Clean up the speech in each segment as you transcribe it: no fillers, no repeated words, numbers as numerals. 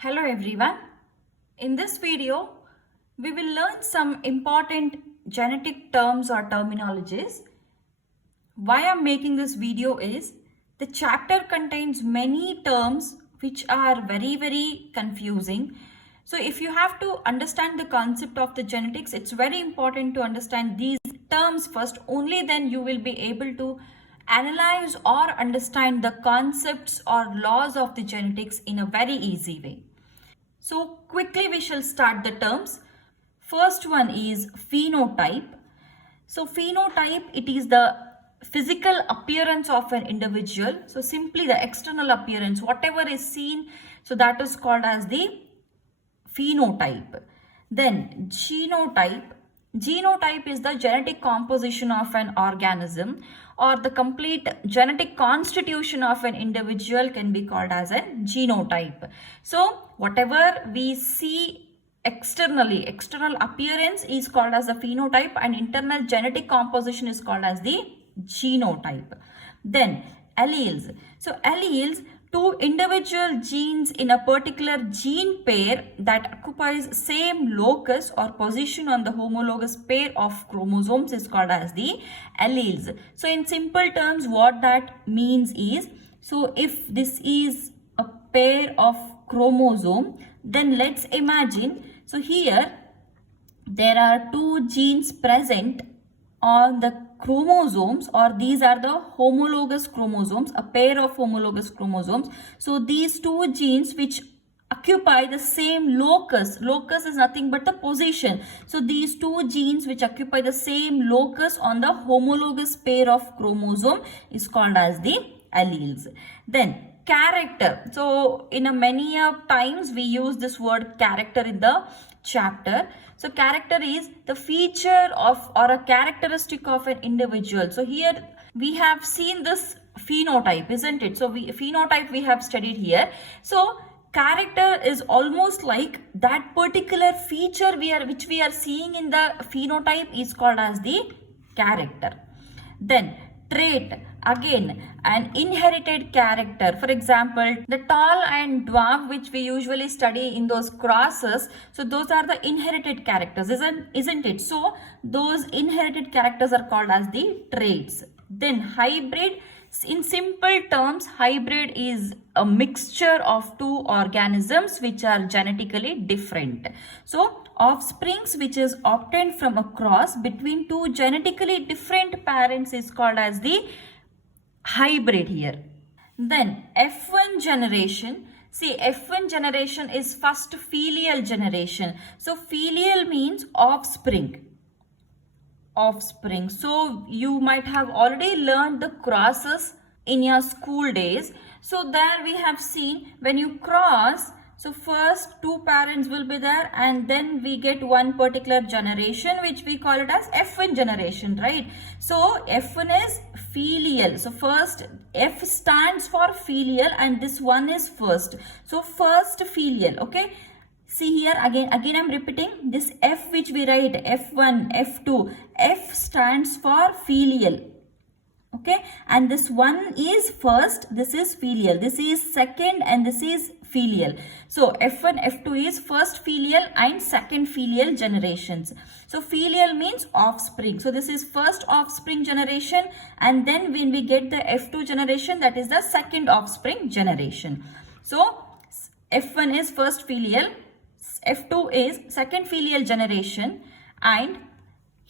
Hello everyone. In this video, we will learn some important genetic terms or terminologies. Why I'm making this video is the chapter contains many terms which are very confusing. So if you have to understand the concept of the genetics, it's very important to understand these terms first. Only then you will be able to analyze or understand the concepts or laws of the genetics in a very easy way. So quickly we shall start the terms. First one is phenotype. So phenotype, it is the physical appearance of an individual. So simply the external appearance, whatever is seen, so that is called as the phenotype. Then genotype. Genotype is the genetic composition of an organism, or the complete genetic constitution of an individual can be called as a genotype. So whatever we see externally, external appearance is called as the phenotype, and internal genetic composition is called as the genotype. Then alleles. So alleles, two individual genes in a particular gene pair that occupies same locus or position on the homologous pair of chromosomes is called as the alleles. So in simple terms, what that means is, so if this is a pair of chromosome, then let's imagine, so here there are two genes present on the chromosomes, or these are the homologous chromosomes, a pair of homologous chromosomes. So these two genes which occupy the same locus, locus is nothing but the position. So these two genes which occupy the same locus on the homologous pair of chromosome is called as the alleles. Then character. So in a many times we use this word character in the chapter. So character is the feature of or a characteristic of an individual. So here we have seen this phenotype, isn't it? So phenotype we have studied here. So character is almost like that particular feature which we are seeing in the phenotype is called as the character. Then trait, again an inherited character. For example, the tall and dwarf which we usually study in those crosses, so those are the inherited characters, isn't it? So those inherited characters are called as the traits. Then hybrid, in simple terms, hybrid is a mixture of two organisms which are genetically different. So offsprings which is obtained from a cross between two genetically different parents is called as the hybrid here. Then F1 generation. See, F1 generation is first filial generation. So filial means offspring. Offspring. So you might have already learned the crosses in your school days. So there we have seen when you cross, so first two parents will be there, and then we get one particular generation which we call it as F1 generation, right? So F1 is filial. So first F stands for filial and this one is first. So first filial, okay? See here again I'm repeating this F which we write F1, F2. F stands for filial. Okay, and this one is first, this is filial, this is second, and this is filial. So F1, F2 is first filial and second filial generations. So filial means offspring. So this is first offspring generation, and then when we get the F2 generation, that is the second offspring generation. So F1 is first filial, F2 is second filial generation, and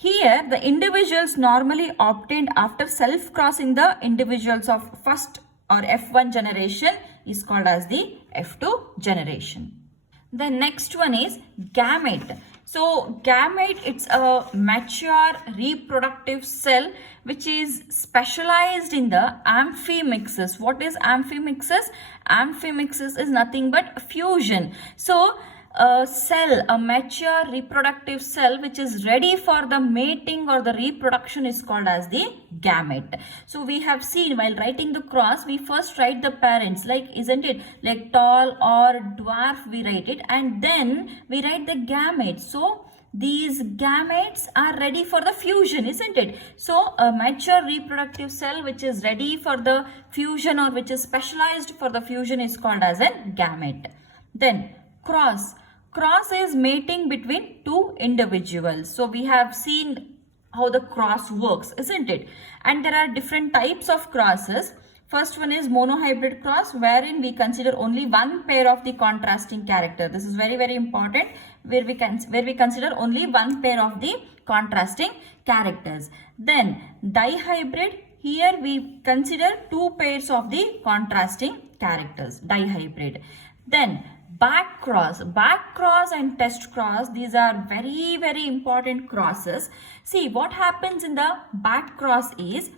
here the individuals normally obtained after self-crossing the individuals of first or F1 generation is called as the F2 generation. The next one is gamete. So gamete, it's a mature reproductive cell which is specialized in the amphimixis. What is amphimixis? Amphimixis is nothing but fusion. So a cell, a mature reproductive cell which is ready for the mating or the reproduction is called as the gamete. So we have seen while writing the cross, we first write the parents, like, isn't it, like tall or dwarf we write it, and then we write the gametes. So these gametes are ready for the fusion, isn't it? So a mature reproductive cell which is ready for the fusion or which is specialized for the fusion is called as a gamete. Then Cross. Cross is mating between two individuals. So we have seen how the cross works, isn't it? And there are different types of crosses. First one is monohybrid cross, wherein we consider only one pair of the contrasting character. This is very, very important, where we consider only one pair of the contrasting characters. Then dihybrid, here we consider two pairs of the contrasting characters, dihybrid. Then back cross and test cross, these are very, very important crosses. See, what happens in the back cross is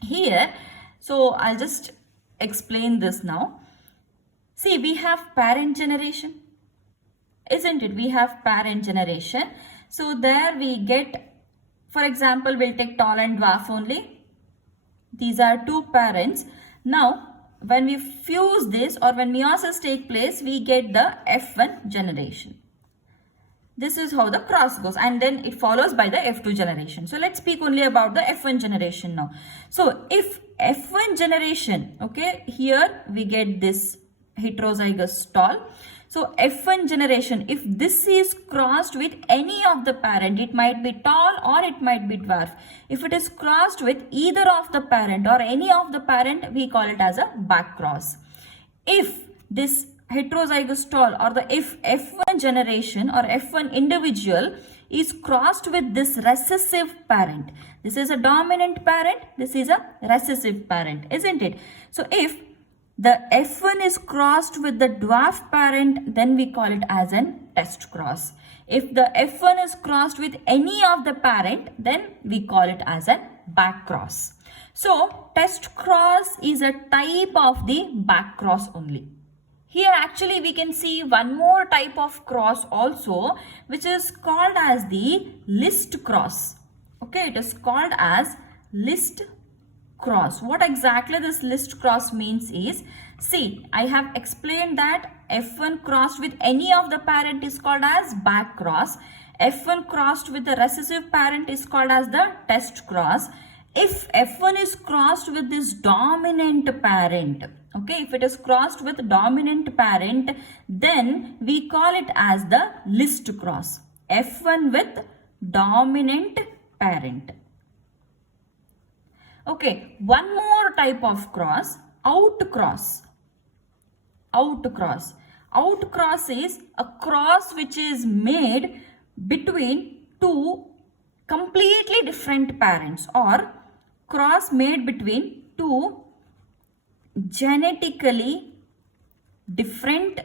here. So I'll just explain this now. See, we have parent generation, isn't it? We have parent generation. So there we get, for example, we'll take tall and dwarf only. These are two parents. Now, when we fuse this or when meiosis take place, we get the F1 generation. This is how the cross goes, and then it follows by the F2 generation. So let's speak only about the F1 generation now. So if F1 generation, okay, here we get this heterozygous tall. So F1 generation, if this is crossed with any of the parent, it might be tall or it might be dwarf. If it is crossed with either of the parent or any of the parent, we call it as a back cross. If this heterozygous tall or if F1 generation or F1 individual is crossed with this recessive parent, this is a dominant parent, this is a recessive parent, isn't it? So if the F1 is crossed with the dwarf parent, then we call it as an test cross. If the F1 is crossed with any of the parent, then we call it as a back cross. So test cross is a type of the back cross only. Here actually we can see one more type of cross also, which is called as the list cross. Okay, it is called as list cross. What exactly this list cross means is, see, I have explained that F1 crossed with any of the parent is called as back cross. F1 crossed with the recessive parent is called as the test cross. If F1 is crossed with this dominant parent, okay, if it is crossed with dominant parent, then we call it as the list cross. F1 with dominant parent. Okay, one more type of cross, out cross. Out cross. Out cross is a cross which is made between two completely different parents, or cross made between two genetically different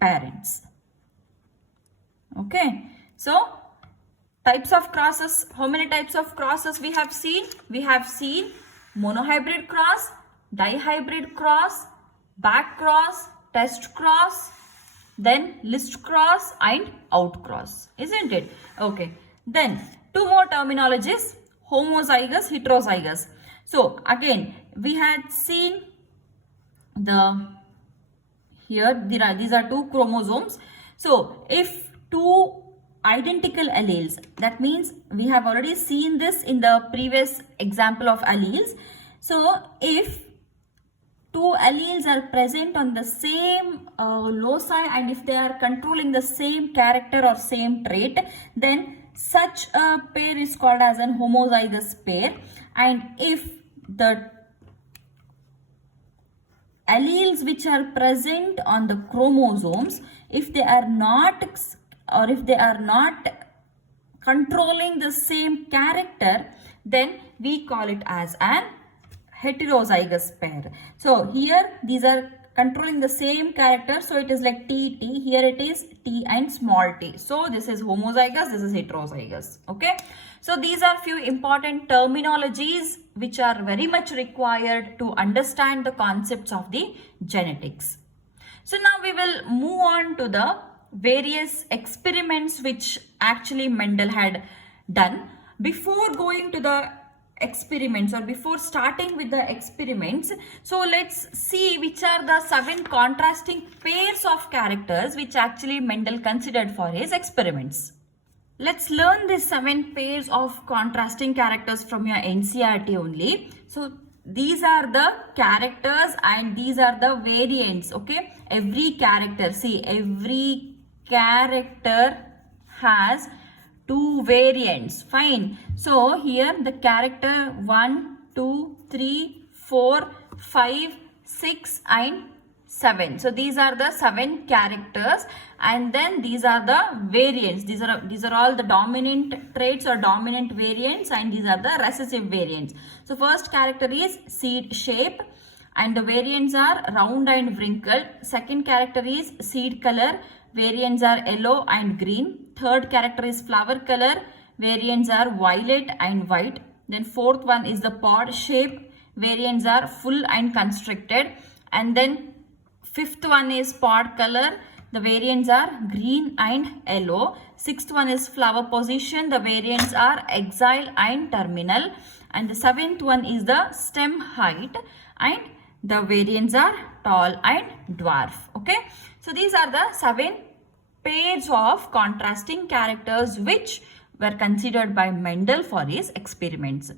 parents. Okay, so types of crosses, how many types of crosses we have seen? We have seen monohybrid cross, dihybrid cross, back cross, test cross, then list cross and out cross, isn't it? Okay, then two more terminologies, homozygous, heterozygous. So again, we had seen these are two chromosomes. So if two identical alleles, that means we have already seen this in the previous example of alleles. So if two alleles are present on the same loci, and if they are controlling the same character or same trait, then such a pair is called as an homozygous pair. And if the alleles which are present on the chromosomes, if they are not controlling the same character, then we call it as an heterozygous pair. So here these are controlling the same character, so it is like T, here it is T and small t. So this is homozygous, this is heterozygous. Okay, so these are few important terminologies which are very much required to understand the concepts of the genetics. So now we will move on to the various experiments which actually Mendel had done. Before going to the experiments, or before starting with the experiments, so let's see which are the 7 contrasting pairs of characters which actually Mendel considered for his experiments. Let's learn these 7 pairs of contrasting characters from your NCERT only. So these are the characters and these are the variants. Okay, every character, see, every character has two variants. Fine. So here the character 1, 2, 3, 4, 5, 6 and 7. So these are the 7 characters, and then these are the variants. These are all the dominant traits or dominant variants, and these are the recessive variants. So first character is seed shape, and the variants are round and wrinkled. Second character is seed color, variants are yellow and green. Third character is flower color, variants are violet and white. Then fourth one is the pod shape, variants are full and constricted. And then fifth one is pod color, the variants are green and yellow. Sixth one is flower position, the variants are exile and terminal. And the seventh one is the stem height, and the variants are tall and dwarf. Okay, so these are the 7 pairs of contrasting characters which were considered by Mendel for his experiments.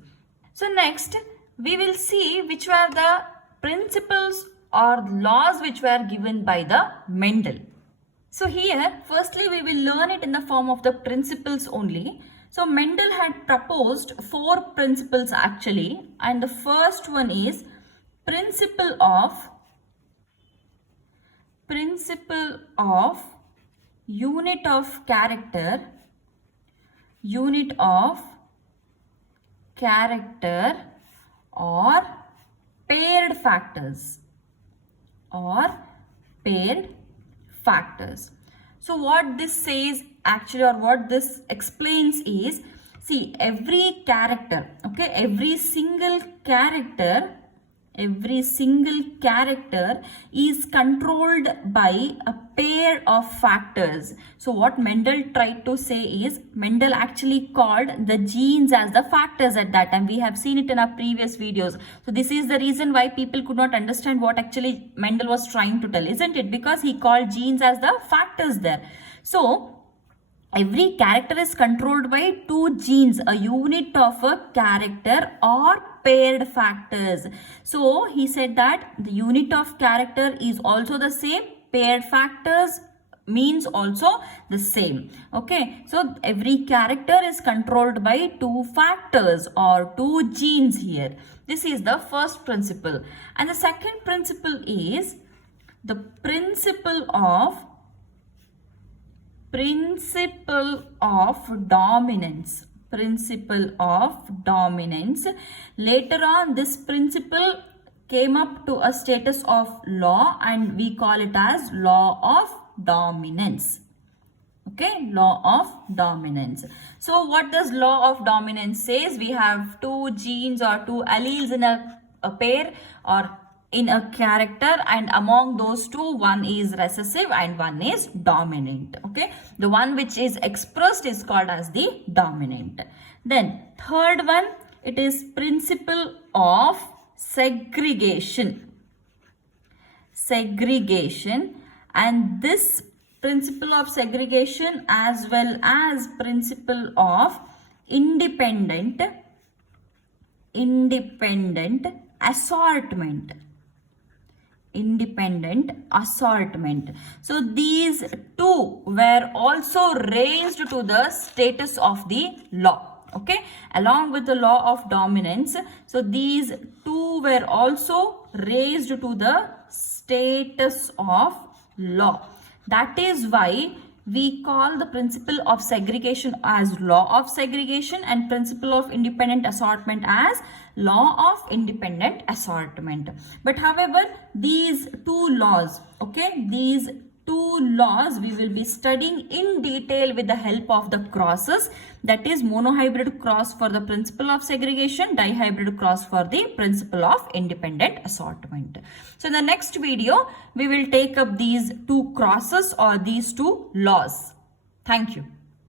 So next we will see which were the principles or laws which were given by the Mendel. So here firstly we will learn it in the form of the principles only. So Mendel had proposed 4 principles actually, and the first one is principle of unit of character or paired factors So what this says actually, or what this explains is, see, every character, okay, every single character is controlled by a pair of factors. So what Mendel tried to say is, Mendel actually called the genes as the factors at that time. We have seen it in our previous videos. So this is the reason why people could not understand what actually Mendel was trying to tell, isn't it? Because he called genes as the factors there. So every character is controlled by 2 genes, a unit of a character or paired factors. So he said that the unit of character is also the same, paired factors means also the same. Okay, so every character is controlled by 2 factors or 2 genes here. This is the first principle. And the second principle is the principle of dominance. Later on, this principle came up to a status of law, and we call it as law of dominance. Okay, law of dominance. So what does law of dominance says? We have 2 genes or 2 alleles in a pair or in a character, and among those 2, one is recessive and one is dominant. Okay, the one which is expressed is called as the dominant. Then third one, it is principle of segregation, and this principle of segregation as well as principle of independent assortment. So these 2 were also raised to the status of the law. Okay, along with the law of dominance, so these 2 were also raised to the status of law. That is why we call the principle of segregation as law of segregation and principle of independent assortment as law of independent assortment. But however, these 2 laws, okay, these 2 laws we will be studying in detail with the help of the crosses, that is monohybrid cross for the principle of segregation, dihybrid cross for the principle of independent assortment. So in the next video, we will take up these 2 crosses or these 2 laws. Thank you.